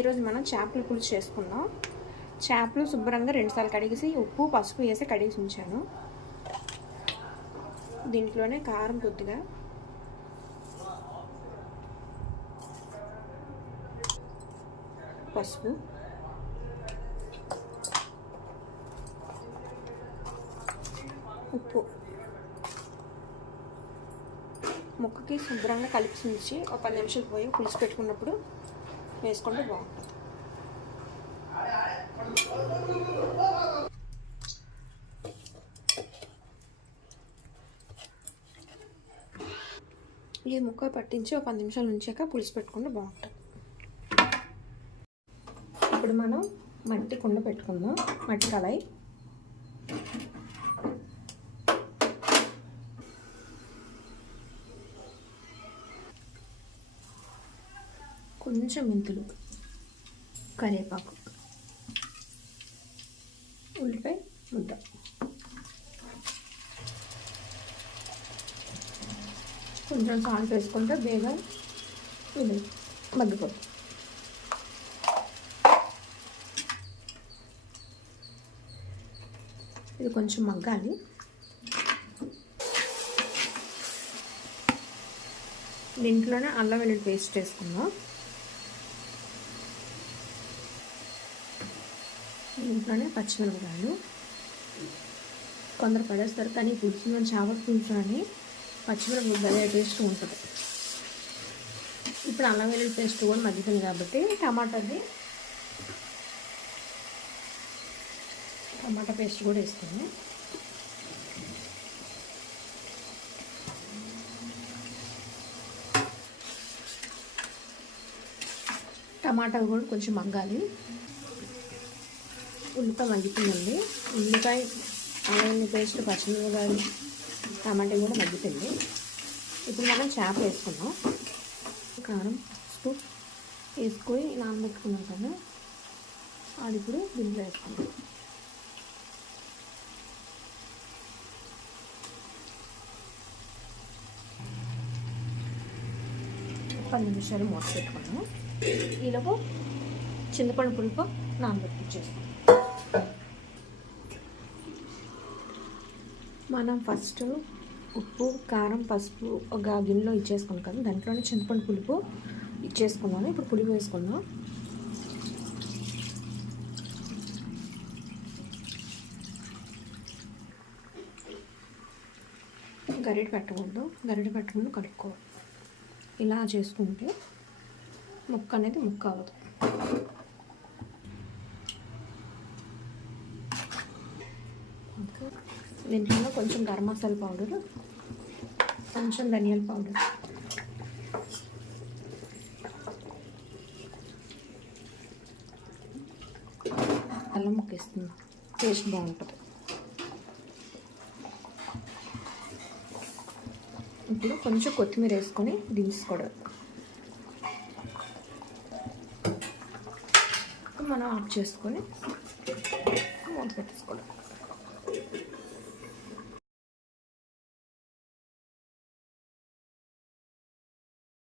ఈరోజు మనం చేపల పులుసు చేసుకుందాం. చేపలు శుభ్రంగా 2 సార్లు కడిగేసి ఉప్పు పసుపు వేసి కడిగేసి ఉంచాను. దీంట్లోనే కారం కొద్దిగా, పసుపు, ఉప్పు ముక్కకి శుభ్రంగా కలిపి ఉంచి ఒక 10 నిమిషాలు పోయి పులుసు పెట్టుకున్నప్పుడు వేసుకుంటే బాగుంటుంది. ఈ ముక్క పట్టించి ఒక 10 నిమిషాలు ఉంచాక పులుసు పెట్టుకుంటే బాగుంటుంది. ఇప్పుడు మనం మట్టి కుండ పెట్టుకుందాం. మట్టి కళాయి, కొంచెం మెంతులు, కరివేపాకు, ఉల్లిపాయ ముద్ద, కొంచెం సాల్ట్ వేసుకుంటే బేగా ఇది మగ్గిపోతుంది. ఇది కొంచెం మగ్గాలి. దీంట్లోనే అల్లం వెల్లుల్లి పేస్ట్ వేసుకుందాం. దీంట్లోనే పచ్చిమిరపకాయలు, కొందరు పడేస్తారు కానీ పులుసులో చేపల పులుసు అని పచ్చిమిరపకాయ టేస్ట్ ఉంటుంది. ఇప్పుడు అల్లం వెల్లుల్లి పేస్ట్ కూడా మగ్గుతుంది కాబట్టి టమాటా పేస్ట్ కూడా వేస్తాను. టమాటాలు కూడా కొంచెం మగ్గాలి. ఉల్లిపాయ మగ్గుతుందండి. ఉల్లిపాయ, అల్లం పేస్ట్, పచ్చిమిరపకాయలు, టమాటా కూడా మగ్గుతుంది. ఇప్పుడు మనం చేప వేసుకున్నాం. కారం ఉప్పు వేసుకొని నానబెట్టుకున్నాం కదా, అది ఇప్పుడు దీంట్లో వేసుకున్నాం. 10 నిమిషాలు మూత పెట్టుకున్నాము. ఈలోపు చింతపండు పులుపు నానబెట్టించేస్తాం. మనం ఫస్ట్ ఉప్పు, కారం, పసుపు ఒక గిన్నెలో ఇచ్చేసుకున్నాం కదా, దాంట్లోనే చింతపండు పులుపు ఇచ్చేసుకున్నాను. ఇప్పుడు పులుపు వేసుకుందాం. గరిట పెట్టకూడదు, గరిట పెట్టకుండా కలుపుకోవాలి. ఇలా చేసుకుంటే ముక్క అనేది ముక్క అవ్వదు. దీంట్లో కొంచెం గరం మసాలా పౌడర్, కొంచెం ధనియాల పౌడర్, అల్లం ముక్క వేస్తుంది. టేస్ట్ బాగుంటుంది. ఇప్పుడు కొంచెం కొత్తిమీర వేసుకొని దించుకోవడం. మనం ఆఫ్ చేసుకొని మూత పెట్టేసుకోవడం.